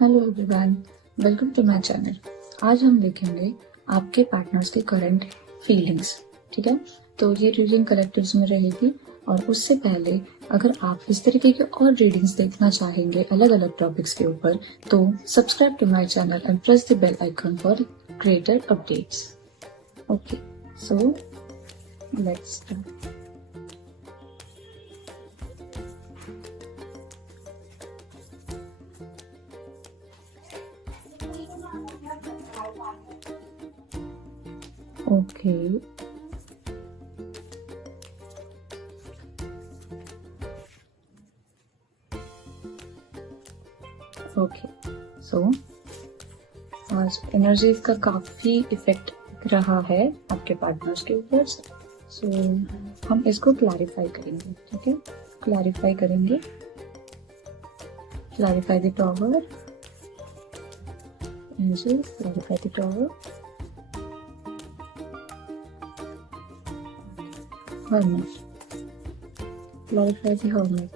Hello everyone, welcome to my channel. आज हम देखेंगे आपके पार्टनर्स के करंट फीलिंग्स। ठीक है, तो ये रीडिंग कलेक्टिव्स में रहेगी। और उससे पहले अगर आप इस तरीके की और रीडिंग्स देखना चाहेंगे अलग अलग टॉपिक्स के ऊपर, तो subscribe to my channel and press the bell icon for greater updates. Okay, so let's start. Okay. Okay, so आज एनर्जीज का काफी इफेक्ट रहा है आपके पार्टनर्स के ऊपर। सो हम इसको क्लैरिफाई करेंगे। ठीक है, क्लैरिफाई करेंगे। Clarify the tower energy, clarify the tower hermit, clarify the hermit,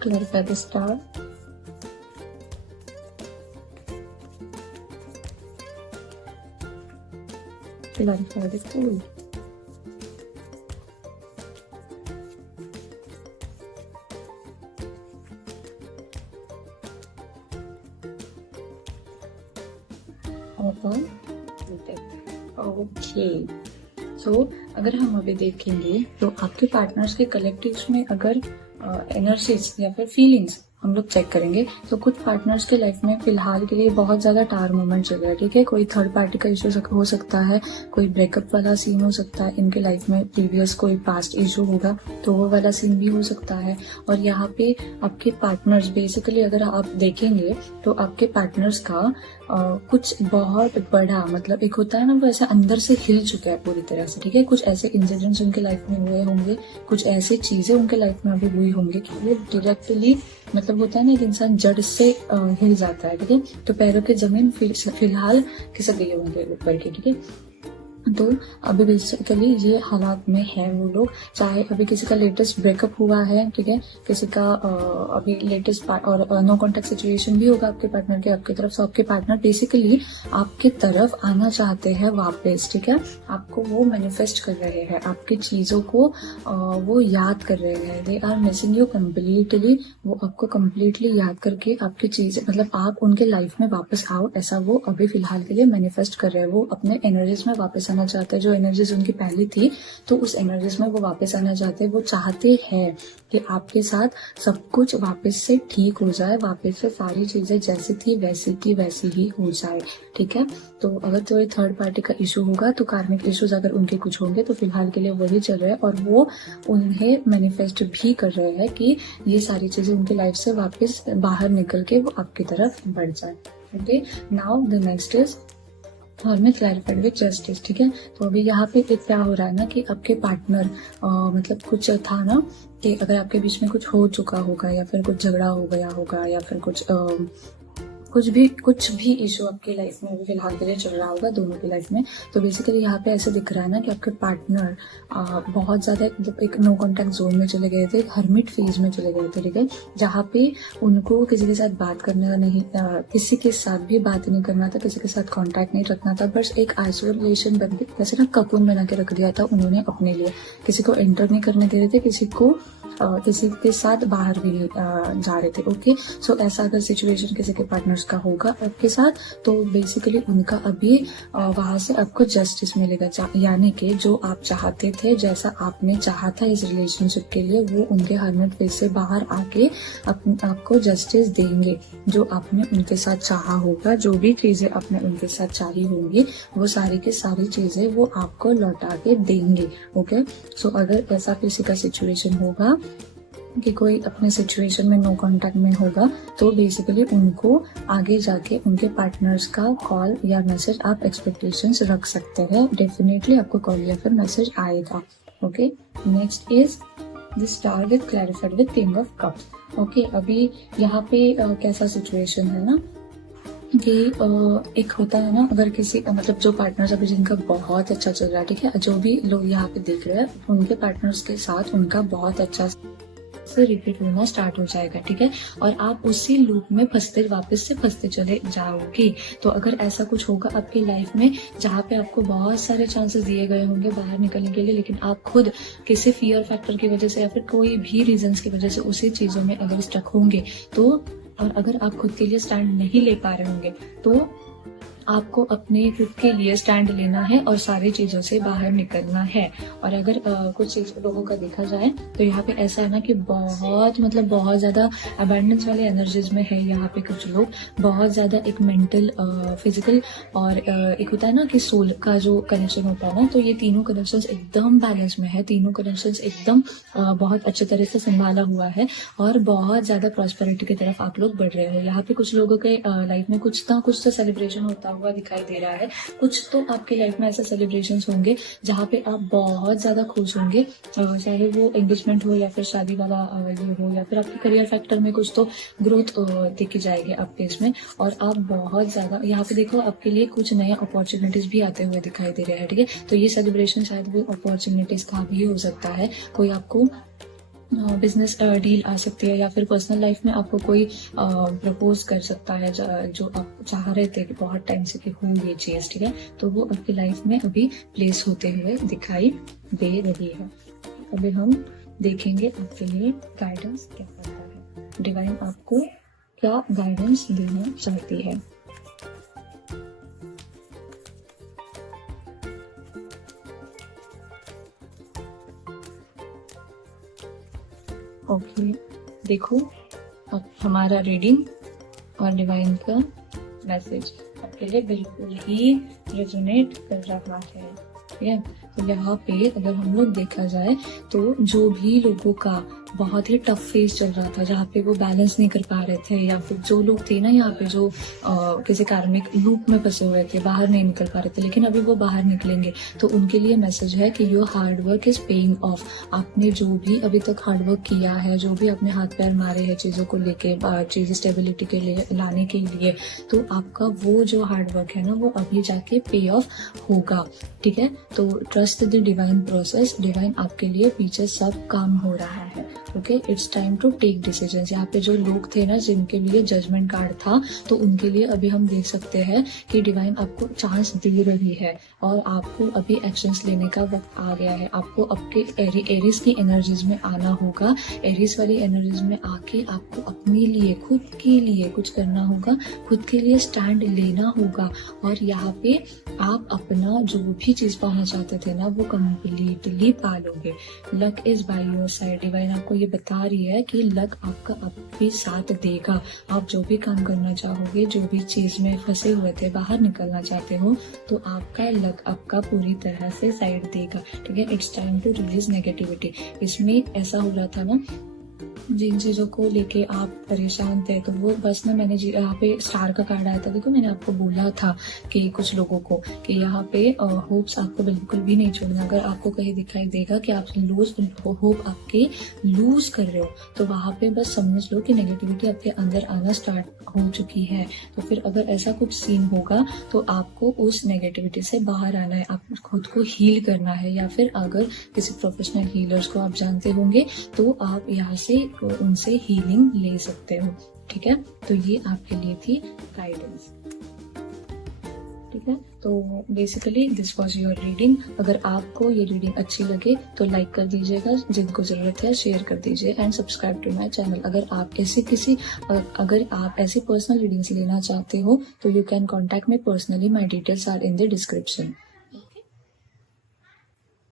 clarify the star, clarify the fool, open, okay. So अगर हम अभी देखेंगे तो आपके पार्टनर्स के कलेक्टिव्स में अगर एनर्जीज या फिर फीलिंग्स हम लोग चेक करेंगे तो कुछ पार्टनर्स के लाइफ में फिलहाल के लिए बहुत ज्यादा टार मोमेंट चल रहा है। ठीक है, कोई थर्ड पार्टी का इशू हो सकता है, कोई ब्रेकअप वाला सीन हो सकता है इनके लाइफ में, प्रीवियस कोई पास्ट इशू होगा तो वो वाला सीन भी हो सकता है। और यहाँ पे आपके पार्टनर्स बेसिकली अगर आप देखेंगे तो आपके पार्टनर्स का कुछ बहुत बड़ा, मतलब एक होता है ना, वो ऐसा अंदर से हिल चुका है पूरी तरह से। ठीक है, कुछ ऐसे इंसिडेंट्स उनके लाइफ में हुए होंगे, कुछ ऐसी चीजें उनके लाइफ में अभी हुई होंगी कि वो डायरेक्टली, मतलब होता है ना, एक इंसान जड़ से हिल जाता है। ठीक है, तो पैरों की जमीन फिलहाल खिसक गई है उनके ऊपर की। ठीक है, तो अभी बेसिकली ये हालात में है वो लोग। चाहे अभी किसी का लेटेस्ट ब्रेकअप हुआ है, ठीक है, किसी का अभी लेटेस्ट और नो कॉन्टेक्ट सिचुएशन भी होगा आपके पार्टनर के आपकी तरफ। तो आपके पार्टनर बेसिकली आपके तरफ आना चाहते हैं वापस। ठीक है, आपको वो मैनिफेस्ट कर रहे हैं, आपकी चीजों को वो याद कर रहे हैं। They are missing you completely. वो आपको कम्प्लीटली याद करके आपकी चीजें, मतलब आप उनके लाइफ में वापस आओ, ऐसा वो अभी फिलहाल के लिए मैनिफेस्ट कर रहे हैं। वो अपने एनर्जीज में वापस आना चाहते हैं, जो एनर्जीज उनकी पहले थी तो उस एनर्जीज में वो वापस आना चाहते हैं। वो चाहते हैं कि आपके साथ सब कुछ वापस से ठीक हो जाए, वापस से सारी चीजें जैसी थी वैसी की वैसी ही हो जाए। ठीक है, तो अगर कोई थर्ड पार्टी का इशू होगा तो कार्मिक इश्यूज अगर उनके कुछ होंगे तो फिलहाल के लिए वही चल रहा है। और वो उन्हें मैनिफेस्ट भी कर रहे हैं कि ये सारी चीजें उनकी लाइफ से वापस बाहर निकल के वो आपकी तरफ बढ़ जाए। Okay, now the next is hermit clarified with justice. ठीक है, तो अभी यहाँ पे क्या हो रहा है ना कि आपके पार्टनर मतलब कुछ था ना कि अगर आपके बीच में कुछ हो चुका होगा या फिर कुछ झगड़ा हो गया होगा या फिर कुछ भी इशू आपकी लाइफ में अभी फिलहाल के लिए चल रहा होगा दोनों की लाइफ में। तो बेसिकली यहाँ पे ऐसे दिख रहा है ना कि आपके पार्टनर बहुत ज्यादा एक नो कॉन्टेक्ट जोन में चले गए थे, एक हर्मिट फेज में चले गए थे। ठीक है, जहाँ पे उनको किसी के साथ बात करना नहीं, किसी के साथ भी बात नहीं करना था, किसी के साथ कॉन्टैक्ट नहीं रखना था, बस एक आइसोलेशन बन के जैसे ना ककून बना के रख दिया था उन्होंने अपने लिए। किसी को एंटर नहीं करने दे रहे थे, किसी के साथ बाहर भी नहीं जा रहे थे। ओके, सो ऐसा अगर सिचुएशन किसी के पार्टनर्स का होगा आपके साथ तो बेसिकली उनका अभी वहां से आपको जस्टिस मिलेगा। यानी कि जो आप चाहते थे, जैसा आपने चाहा था इस रिलेशनशिप के लिए, वो उनके हर्मिट फेज से बाहर आके आपको जस्टिस देंगे। जो आपने उनके साथ चाहा होगा, जो भी चीजें आपने उनके साथ चाही होंगी, वो सारी की सारी चीजें वो आपको लौटा के देंगे। ओके, सो अगर ऐसा किसी का सिचुएशन होगा कि कोई अपने सिचुएशन में नो कांटेक्ट में होगा तो बेसिकली उनको आगे जाके उनके पार्टनर्स का कॉल या मैसेज आप एक्सपेक्टेशंस रख सकते हैं। डेफिनेटली आपको कॉल या फिर मैसेज आएगा। Okay, next is the star with clarified with king of cups. Okay, अभी यहाँ पे कैसा सिचुएशन है ना कि एक होता है ना, अगर किसी मतलब जो पार्टनर्स अभी जिनका बहुत अच्छा चल रहा है, ठीक है, जो भी लोग यहाँ पे देख रहे हैं उनके पार्टनर्स के साथ उनका बहुत अच्छा से रिपीट होना स्टार्ट हो जाएगा, ठीक है, और आप उसी लूप में वापस से फंसते चले जाओगे। तो अगर ऐसा कुछ होगा आपकी लाइफ में जहाँ पे आपको बहुत सारे चांसेस दिए गए होंगे बाहर निकलने के लिए, लेकिन आप खुद किसी फियर फैक्टर की वजह से या फिर कोई भी रीजंस की वजह से उसी चीजों में अगर स्टक होंगे तो, और अगर आप खुद के लिए स्टैंड नहीं ले पा रहे होंगे तो आपको अपने खुद के लिए स्टैंड लेना है और सारी चीजों से बाहर निकलना है। और अगर कुछ लोगों का देखा जाए तो यहाँ पे ऐसा है ना कि बहुत ज्यादा अबंडेंस वाले एनर्जीज में है यहाँ पे कुछ लोग, बहुत ज्यादा एक मेंटल, फिजिकल और एक होता है ना कि सोल का जो कनेक्शन होता है ना, तो ये तीनों कनेक्शंस एकदम बैलेंस में है, तीनों कनेक्शंस एकदम बहुत अच्छे तरह से संभाला हुआ है और बहुत ज्यादा प्रॉस्पेरिटी की तरफ आप लोग बढ़ रहे हो। यहाँ पे कुछ लोगों के लाइफ में कुछ तो सेलिब्रेशन होता हुआ दिखाई दे रहा है, कुछ तो आपके लाइफ में ऐसे सेलिब्रेशंस होंगे जहाँ पे आप बहुत ज्यादा खुश होंगे, चाहे वो एंगेजमेंट हो या फिर शादी वाला ये हो या फिर आपके करियर फैक्टर में कुछ तो ग्रोथ देखी जाएगी आपके इसमें, और आप बहुत ज्यादा यहाँ पे देखो आपके लिए कुछ नए अपॉर्चुनिटीज भी आते हुए दिखाई दे रहे हैं, ठीक है। तो ये सेलिब्रेशन शायद वो अपॉर्चुनिटीज का भी हो सकता है, कोई आपको बिजनेस डील आ सकती है या फिर पर्सनल लाइफ में आपको कोई प्रपोज कर सकता है जो आप चाह रहे थे कि बहुत टाइम से कि हो ये चीज, ठीक है, तो वो आपकी लाइफ में अभी प्लेस होते हुए दिखाई दे रही है। अभी हम देखेंगे आपके लिए गाइडेंस क्या करता है, डिवाइन आपको क्या गाइडेंस देना चाहती है। ओके, देखो अब हमारा रीडिंग और डिवाइन का मैसेज आपके लिए बिल्कुल ही रेजोनेट कर रहा है, ठीक है। तो यहाँ पे अगर हम लोग देखा जाए तो जो भी लोगों का बहुत ही टफ फेज चल रहा था, जहाँ पे वो बैलेंस नहीं कर पा रहे थे, या फिर जो लोग थे ना यहाँ पे जो किसी कार्मिक लूप में फंसे हुए थे, बाहर नहीं निकल पा रहे थे, लेकिन अभी वो बाहर निकलेंगे, तो उनके लिए मैसेज है कि your hard work is paying off. आपने जो भी अभी तक हार्ड वर्क किया है, जो भी अपने हाथ पैर मारे हैं चीजों को लेके, चीज स्टेबिलिटी के लिए लाने के लिए, तो आपका वो जो हार्ड वर्क है ना वो अभी जाके पे ऑफ होगा, ठीक है। तो trust the divine process, divine आपके लिए पीछे सब काम हो रहा है, okay. It's time to take decisions. यहाँ पे जो लोग थे ना जिनके लिए जजमेंट कार्ड था, तो उनके लिए अभी हम देख सकते हैं कि डिवाइन आपको चांस दे रही है और आपको अभी एक्शंस लेने का वक्त आ गया है। आपको आपके एरिस की एनर्जीज में आना होगा, एरिस वाली एनर्जीज में आके आपको अपने लिए, खुद के लिए कुछ करना होगा, खुद के लिए स्टैंड लेना होगा, और यहाँ पे आप अपना जो भी चीज पाना चाहते थे ना वो कम्प्लीटली पालोगे। Luck is by your side. Divine आपको ये बता रही है कि लक आपका भी साथ देगा। आप जो भी काम करना चाहोगे, जो भी चीज में फंसे हुए थे, बाहर निकलना चाहते हो, तो आपका लक आपका पूरी तरह से साइड देगा, ठीक है। It's time to release negativity. इसमें ऐसा हो रहा था ना, जिन चीजों को लेके आप परेशान थे, तो वो बस ना मैंने यहाँ पे स्टार का कार्ड आया था, देखो मैंने आपको बोला था कि कुछ लोगों को कि यहाँ पे होप्स आपको बिल्कुल भी नहीं छोड़ना। अगर आपको कहीं दिखाई देगा कि आप होप आपके लूज कर रहे हो, तो वहां पे बस समझ लो कि नेगेटिविटी आपके अंदर आना स्टार्ट हो चुकी है। तो फिर अगर ऐसा कुछ सीन होगा तो आपको उस नेगेटिविटी से बाहर आना है, आप खुद को हील करना है, या फिर अगर किसी प्रोफेशनल हीलर्स को आप जानते होंगे तो आप यहाँ से उनसे हीलिंग ले सकते हो, ठीक है। तो ये आपके लिए थी गाइडेंस, ठीक है। तो basically this was your reading. अगर आपको ये रीडिंग अच्छी लगे तो लाइक कर दीजिएगा, जिनको जरूरत है शेयर कर दीजिए, and subscribe to my channel. अगर आप ऐसी पर्सनल रीडिंग्स लेना चाहते हो तो you can contact me personally, my details are in the description.